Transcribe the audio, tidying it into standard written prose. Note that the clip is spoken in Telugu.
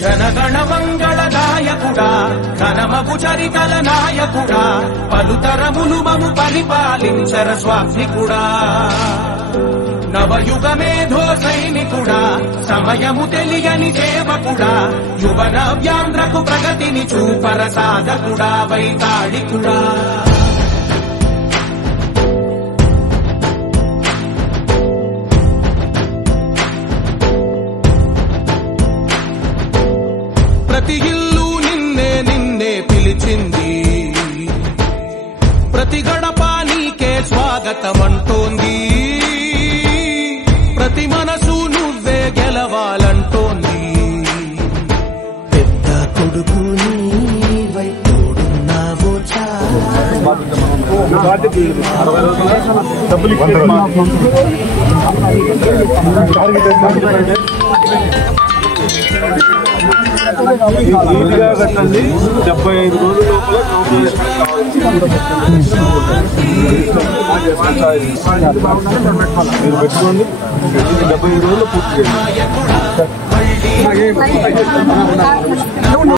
జనగణ మంగళదాయకుడా ఘనమగు చరితల నాయకుడా పలుతరములు మము పరిపాలించర స్వామికుడా నవయుగ మేధో సైనికుడా సమయము తెలియని సేవకుడా యువన వ్యాంధ్రకు ప్రగతిని చూపర సాధకుడా వైతాళికుడా ప్రతి ఇల్లు నిన్నే నిన్నే పిలిచింది ప్రతి గడప నీకే స్వాగతమంటోంది ప్రతి మనసు నువ్వే గెలవాలంటోంది పెద్ద కొడుకు నీవై తోడున్నావో నీట్గా కట్టండి 75 రోజుల లోపల మీరు పెట్టుకోండి 75 రోజుల్లో పూర్తి చేయండి.